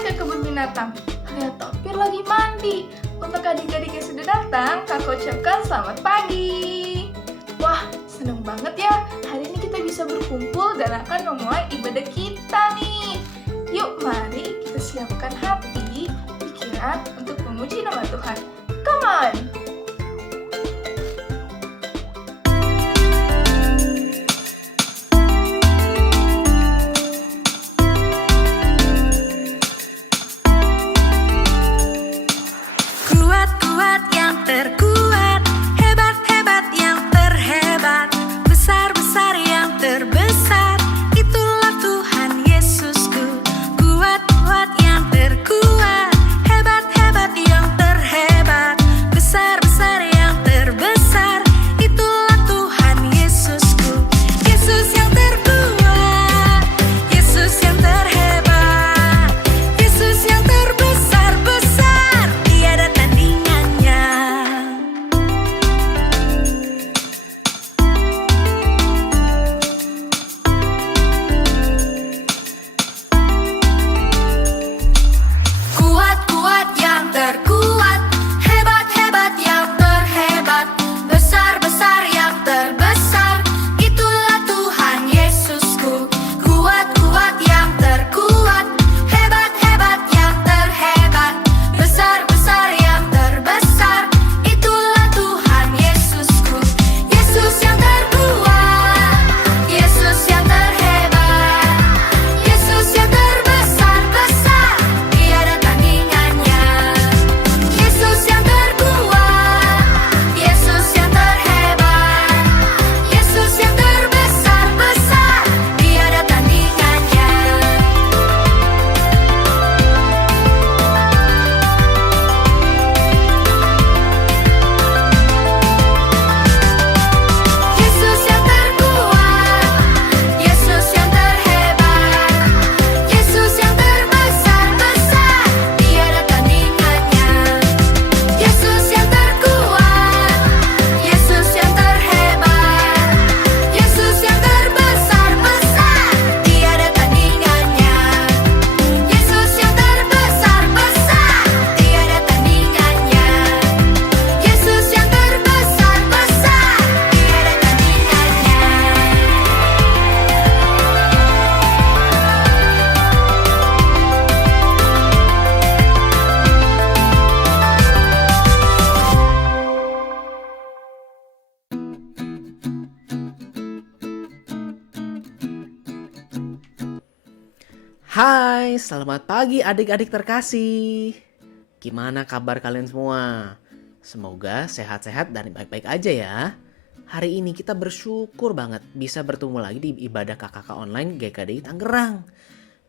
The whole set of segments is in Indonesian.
ke kebun binatang. Lihat Topir lagi mandi. Untuk adik-adik yang sudah datang, kakak ucapkan selamat pagi. Wah, seneng banget ya. Hari ini kita bisa berkumpul dan akan memulai ibadah kita nih. Yuk, mari kita siapkan hati, pikiran untuk memuji nama Tuhan. Come on! Kuat-kuat yang terkuat, hebat-hebat yang terhebat, besar-besar yang terbesar, itulah Tuhan Yesusku. Kuat-kuat yang terkuat, hebat-hebat yang terhebat, besar-besar yang terbesar, itulah Tuhan Yesusku. Yesus yang terkuat, Yesus yang terhebat, Yesus yang terbesar-besar, tiada tandingannya. Kuat-kuat yang terkuat, hebat-hebat yang terhebat, besar-besar yang terbesar, itulah Tuhan Yesusku. Kuat-kuat yang terkuat, hebat-hebat yang terhebat, besar-besar yang terbesar, itulah Tuhan Yesusku. Yesus yang terkuat, Yesus yang terhebat, Yesus yang terbesar-besar, tiada tandingannya. Yesus yang terkuat, Yesus yang terhebat, Yesus yang terbesar-besar, tiada tandingannya. Yesus yang terkuat, Yesus yang terhebat, Yesus yang terbesar-besar, tiada tandingannya. Yesus yang terkuat, Yesus yang terhebat, Yesus yang terbesar-besar, tiada tandingannya. Yesus yang terbesar-besar, tiada tandingannya. Yesus yang terbesar-besar, tiada Hai, selamat pagi adik-adik terkasih. Gimana kabar kalian semua? Semoga sehat-sehat dan baik-baik aja ya. Hari ini kita bersyukur banget bisa bertemu lagi di ibadah KKK online GKDI Tangerang.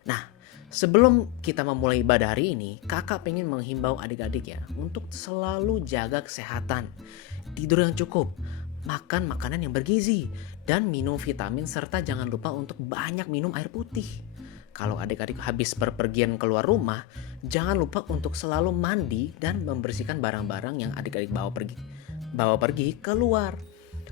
Nah, sebelum kita memulai ibadah hari ini, kakak pengen menghimbau adik-adik ya untuk selalu jaga kesehatan, tidur yang cukup, makan makanan yang bergizi, dan minum vitamin serta jangan lupa untuk banyak minum air putih. Kalau adik-adik habis berpergian keluar rumah, jangan lupa untuk selalu mandi dan membersihkan barang-barang yang adik-adik bawa pergi keluar.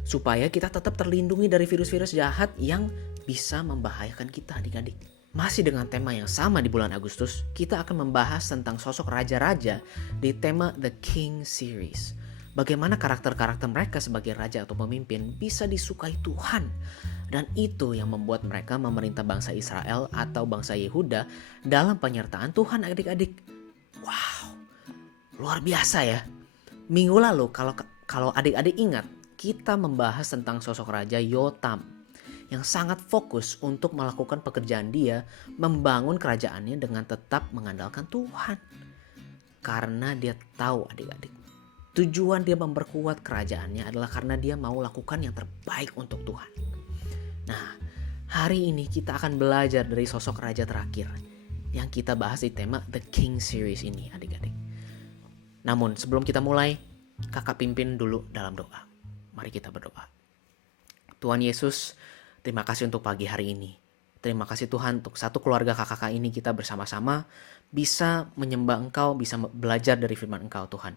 Supaya kita tetap terlindungi dari virus-virus jahat yang bisa membahayakan kita adik-adik. Masih dengan tema yang sama di bulan Agustus, kita akan membahas tentang sosok raja-raja di tema The King Series. Bagaimana karakter-karakter mereka sebagai raja atau pemimpin bisa disukai Tuhan. Dan itu yang membuat mereka memerintah bangsa Israel atau bangsa Yehuda dalam penyertaan Tuhan adik-adik. Wow, luar biasa ya. Minggu lalu kalau adik-adik ingat, kita membahas tentang sosok Raja Yotam yang sangat fokus untuk melakukan pekerjaan dia membangun kerajaannya dengan tetap mengandalkan Tuhan. Karena dia tahu adik-adik, tujuan dia memperkuat kerajaannya adalah karena dia mau lakukan yang terbaik untuk Tuhan. Nah, hari ini kita akan belajar dari sosok raja terakhir yang kita bahas di tema The King Series ini adik-adik. Namun sebelum kita mulai, kakak pimpin dulu dalam doa. Mari kita berdoa. Tuhan Yesus, terima kasih untuk pagi hari ini. Terima kasih Tuhan untuk satu keluarga kakak ini kita bersama-sama bisa menyembah Engkau, bisa belajar dari firman Engkau Tuhan.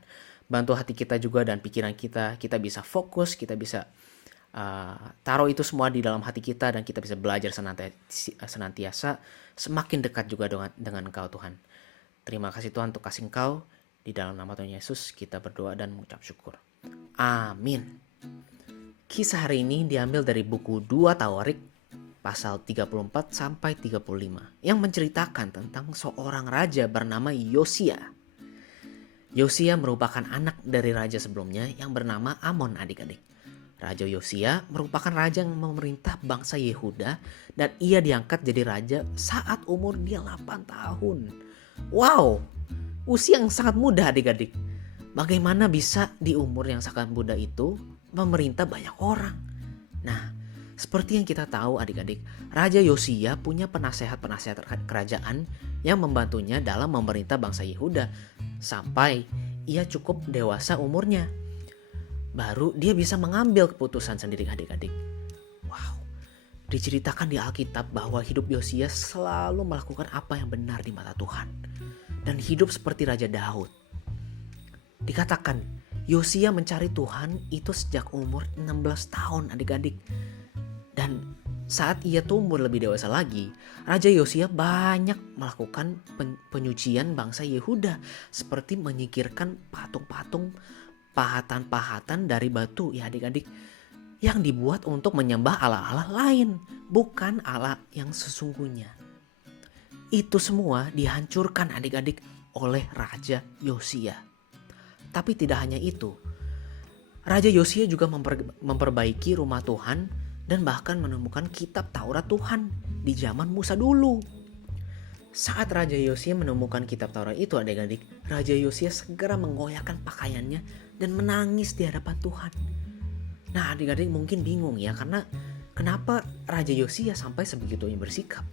Bantu hati kita juga dan pikiran kita bisa fokus, kita bisa taruh itu semua di dalam hati kita dan kita bisa belajar senantiasa semakin dekat juga dengan Engkau Tuhan. Terima kasih Tuhan untuk kasih Engkau. Di dalam nama Tuhan Yesus kita berdoa dan mengucap syukur. Amin. Kisah hari ini diambil dari buku 2 Tawarik pasal 34 sampai 35 yang menceritakan tentang seorang raja bernama Yosia. Yosia merupakan anak dari raja sebelumnya yang bernama Amon, adik-adik. Raja Yosia merupakan raja yang memerintah bangsa Yehuda dan ia diangkat jadi raja saat umur dia 8 tahun. Wow, usia yang sangat muda adik-adik. Bagaimana bisa di umur yang sangat muda itu memerintah banyak orang? Nah, seperti yang kita tahu adik-adik, Raja Yosia punya penasehat-penasehat kerajaan yang membantunya dalam memerintah bangsa Yehuda sampai ia cukup dewasa umurnya. Baru dia bisa mengambil keputusan sendiri adik-adik. Wow, diceritakan di Alkitab bahwa hidup Yosia selalu melakukan apa yang benar di mata Tuhan. Dan hidup seperti Raja Daud. Dikatakan Yosia mencari Tuhan itu sejak umur 16 tahun adik-adik. Dan saat ia tumbuh lebih dewasa lagi, Raja Yosia banyak melakukan penyucian bangsa Yehuda. Seperti menyingkirkan patung-patung, pahatan-pahatan dari batu ya adik-adik. Yang dibuat untuk menyembah Allah-Allah lain, bukan Allah yang sesungguhnya. Itu semua dihancurkan adik-adik oleh Raja Yosia. Tapi tidak hanya itu. Raja Yosia juga memperbaiki rumah Tuhan dan bahkan menemukan kitab Taurat Tuhan di zaman Musa dulu. Saat Raja Yosia menemukan kitab Taurat itu adik-adik, Raja Yosia segera menggoyahkan pakaiannya dan menangis di hadapan Tuhan. Nah adik-adik mungkin bingung ya karena kenapa Raja Yosia sampai sebegitunya bersikap.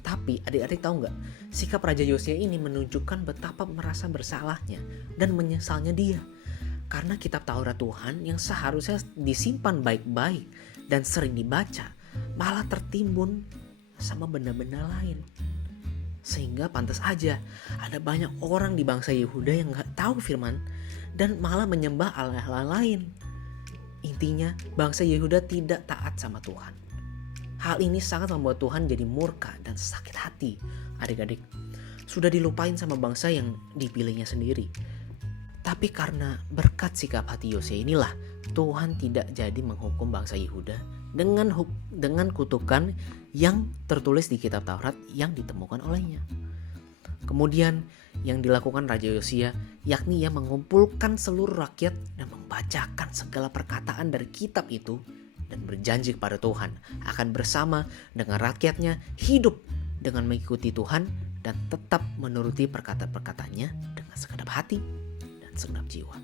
Tapi adik-adik tahu nggak, sikap Raja Yosia ini menunjukkan betapa merasa bersalahnya dan menyesalnya dia. Karena kitab Taurat Tuhan yang seharusnya disimpan baik-baik dan sering dibaca, malah tertimbun sama benda-benda lain. Sehingga pantas aja ada banyak orang di bangsa Yehuda yang nggak tahu firman dan malah menyembah Allah lain. Intinya bangsa Yehuda tidak taat sama Tuhan. Hal ini sangat membuat Tuhan jadi murka dan sakit hati. Adik-adik, sudah dilupain sama bangsa yang dipilihnya sendiri. Tapi karena berkat sikap hati Yosia inilah, Tuhan tidak jadi menghukum bangsa Yehuda dengan kutukan yang tertulis di kitab Taurat yang ditemukan olehnya. Kemudian yang dilakukan Raja Yosia, yakni ia mengumpulkan seluruh rakyat dan membacakan segala perkataan dari kitab itu dan berjanji kepada Tuhan akan bersama dengan rakyatnya hidup dengan mengikuti Tuhan dan tetap menuruti perkataan-perkataannya dengan segenap hati dan segenap jiwa.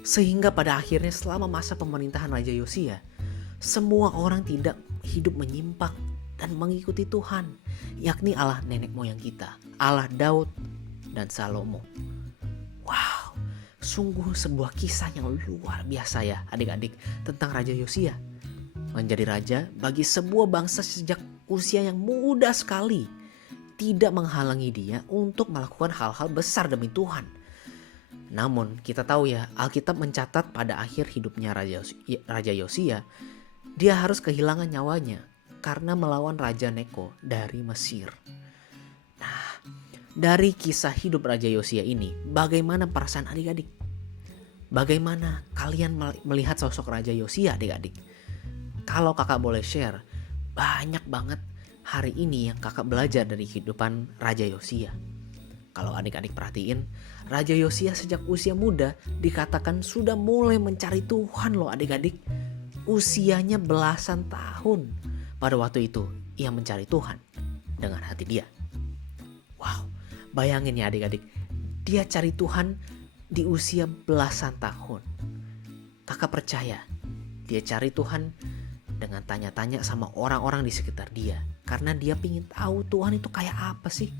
Sehingga pada akhirnya selama masa pemerintahan Raja Yosia, semua orang tidak hidup menyimpang dan mengikuti Tuhan, yakni Allah nenek moyang kita, Allah Daud dan Salomo. Wow, sungguh sebuah kisah yang luar biasa ya adik-adik tentang Raja Yosia. Menjadi raja bagi sebuah bangsa sejak usia yang muda sekali tidak menghalangi dia untuk melakukan hal-hal besar demi Tuhan. Namun kita tahu ya, Alkitab mencatat pada akhir hidupnya Raja Yosia, dia harus kehilangan nyawanya karena melawan Raja Neko dari Mesir. Nah, dari kisah hidup Raja Yosia ini, bagaimana perasaan adik-adik? Bagaimana kalian melihat sosok Raja Yosia adik-adik? Kalau kakak boleh share, banyak banget hari ini yang kakak belajar dari kehidupan Raja Yosia. Kalau adik-adik perhatiin, Raja Yosia sejak usia muda dikatakan sudah mulai mencari Tuhan loh adik-adik. Usianya belasan tahun. Pada waktu itu ia mencari Tuhan dengan hati dia. Wow, bayangin ya adik-adik, dia cari Tuhan di usia belasan tahun. Kakak percaya dia cari Tuhan dengan tanya-tanya sama orang-orang di sekitar dia. Karena dia pingin tahu Tuhan itu kayak apa sih.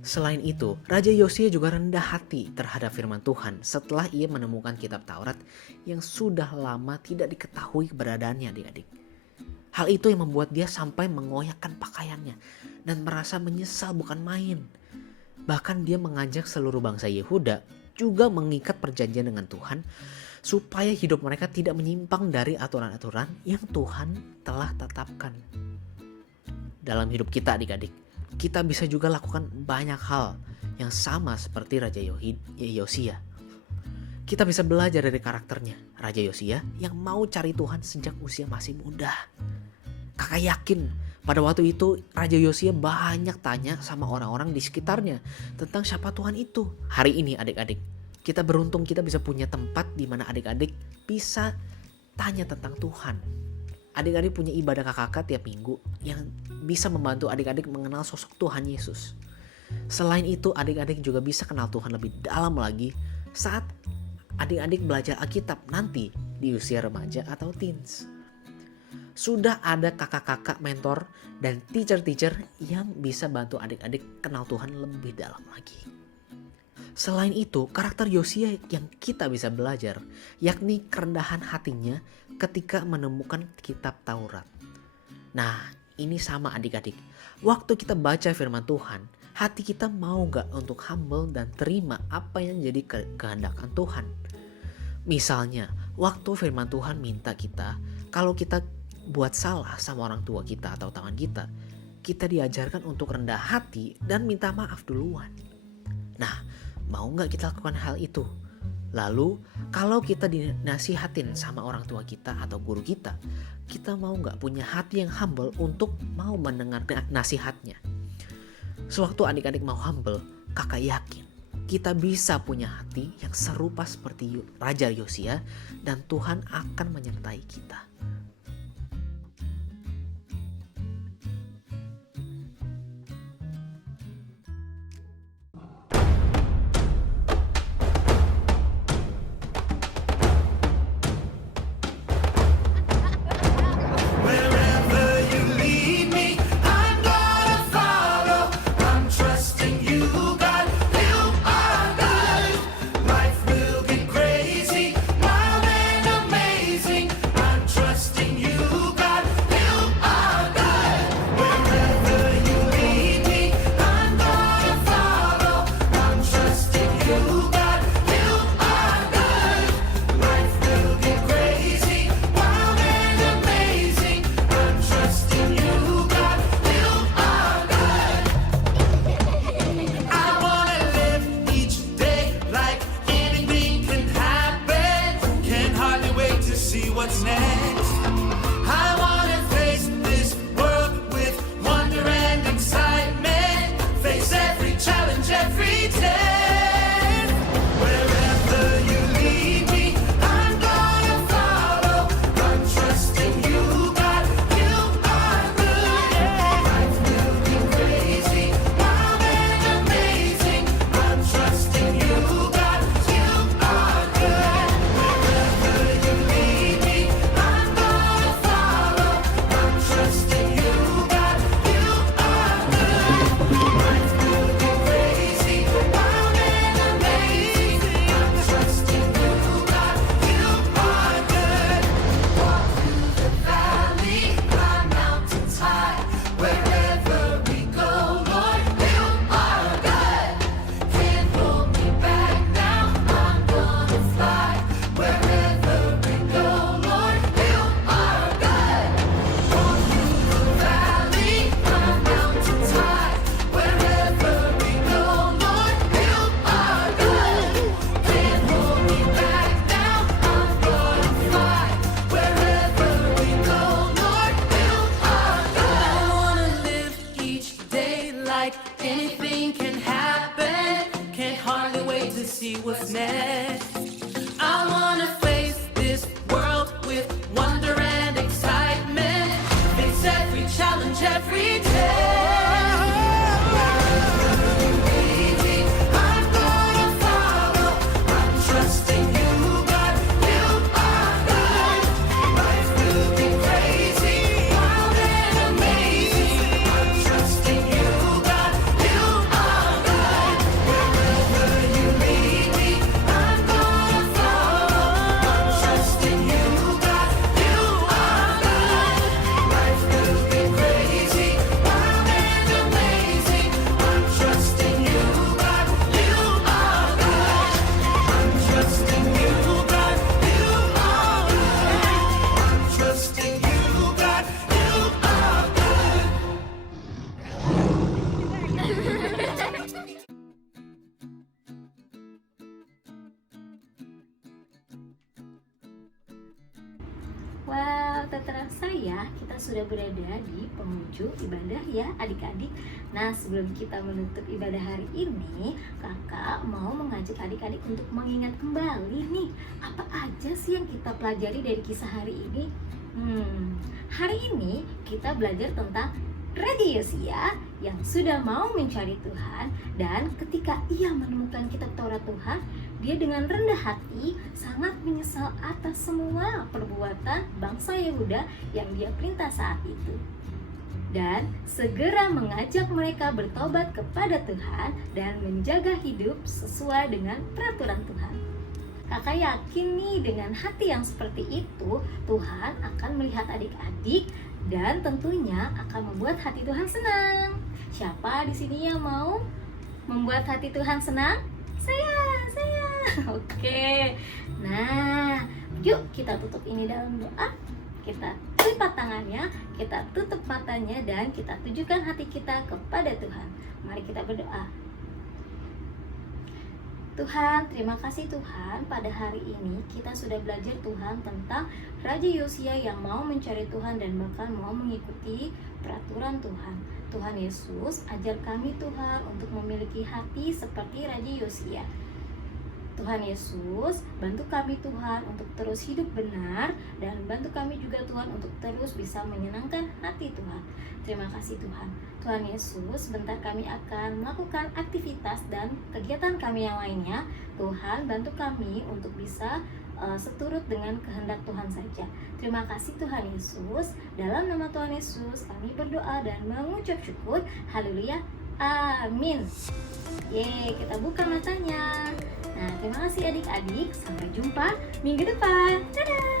Selain itu, Raja Yosia juga rendah hati terhadap firman Tuhan setelah ia menemukan kitab Taurat yang sudah lama tidak diketahui keberadaannya adik-adik. Hal itu yang membuat dia sampai mengoyakkan pakaiannya dan merasa menyesal bukan main. Bahkan dia mengajak seluruh bangsa Yehuda juga mengikat perjanjian dengan Tuhan supaya hidup mereka tidak menyimpang dari aturan-aturan yang Tuhan telah tetapkan. Dalam hidup kita adik-adik, kita bisa juga lakukan banyak hal yang sama seperti Raja Yosia. Kita bisa belajar dari karakternya, Raja Yosia yang mau cari Tuhan sejak usia masih muda. Kakak yakin pada waktu itu Raja Yosia banyak tanya sama orang-orang di sekitarnya tentang siapa Tuhan itu. Hari ini adik-adik, kita beruntung kita bisa punya tempat di mana adik-adik bisa tanya tentang Tuhan. Adik-adik punya ibadah kakak tiap minggu yang bisa membantu adik-adik mengenal sosok Tuhan Yesus. Selain itu, adik-adik juga bisa kenal Tuhan lebih dalam lagi saat adik-adik belajar Alkitab nanti di usia remaja atau teens. Sudah ada kakak-kakak, mentor, dan teacher-teacher yang bisa bantu adik-adik kenal Tuhan lebih dalam lagi. Selain itu, karakter Yosia yang kita bisa belajar, yakni kerendahan hatinya ketika menemukan kitab Taurat. Nah, ini sama adik-adik. Waktu kita baca firman Tuhan, hati kita mau gak untuk humble dan terima apa yang jadi kehendakan Tuhan. Misalnya, waktu firman Tuhan minta kita, kalau kita buat salah sama orang tua kita atau teman kita diajarkan untuk rendah hati dan minta maaf duluan. Nah, mau gak kita lakukan hal itu? Lalu, kalau kita dinasihatin sama orang tua kita atau guru kita mau gak punya hati yang humble untuk mau mendengar nasihatnya? Sewaktu adik-adik mau humble, kakak yakin kita bisa punya hati yang serupa seperti Raja Yosia dan Tuhan akan menyertai kita. What's next? I wanna face this world with wonder and excitement. Face every challenge every day. Wherever you lead me, I'm gonna follow. I'm trusting you, God. You are good. Life will be crazy, wild and amazing. I'm trusting you, God. You are good. Wherever you lead me, anything can happen. Can't hardly wait to see what's next. I wanna face this world with wonder and excitement. Face every challenge every day. I'm gonna follow. I'm trusting you, God. You are good. Life will be crazy, wild and amazing. I'm trusting you, God. You are good. Wherever you lead me, I'm gonna Wow, tak terasa ya, kita sudah berada di penghujung ibadah ya adik-adik. Nah, sebelum kita menutup ibadah hari ini, kakak mau mengajak adik-adik untuk mengingat kembali nih, apa aja sih yang kita pelajari dari kisah hari ini? Hari ini kita belajar tentang Raja Yosia yang sudah mau mencari Tuhan, dan ketika ia menemukan kitab Taurat Tuhan, dia dengan rendah hati sangat menyesal atas semua perbuatan bangsa Yehuda yang dia perintah saat itu, dan segera mengajak mereka bertobat kepada Tuhan dan menjaga hidup sesuai dengan peraturan Tuhan. Kakak yakin nih, dengan hati yang seperti itu Tuhan akan melihat adik-adik dan tentunya akan membuat hati Tuhan senang. Siapa di sini yang mau membuat hati Tuhan senang? Saya. Oke. Nah, yuk kita tutup ini dalam doa. Kita lipat tangannya, kita tutup matanya, dan kita tujukan hati kita kepada Tuhan. Mari kita berdoa. Tuhan, terima kasih Tuhan, pada hari ini kita sudah belajar Tuhan tentang Raja Yosia yang mau mencari Tuhan dan bahkan mau mengikuti peraturan Tuhan. Tuhan Yesus, ajar kami Tuhan untuk memiliki hati seperti Raja Yosia. Tuhan Yesus, bantu kami Tuhan untuk terus hidup benar, dan bantu kami juga Tuhan untuk terus bisa menyenangkan hati Tuhan. Terima kasih Tuhan. Tuhan Yesus, sebentar kami akan melakukan aktivitas dan kegiatan kami yang lainnya. Tuhan, bantu kami untuk bisa seturut dengan kehendak Tuhan saja. Terima kasih Tuhan Yesus. Dalam nama Tuhan Yesus kami berdoa dan mengucap syukur. Haleluya. Amin. Kita buka matanya. Nah, terima kasih adik-adik. Sampai jumpa minggu depan. Dadah.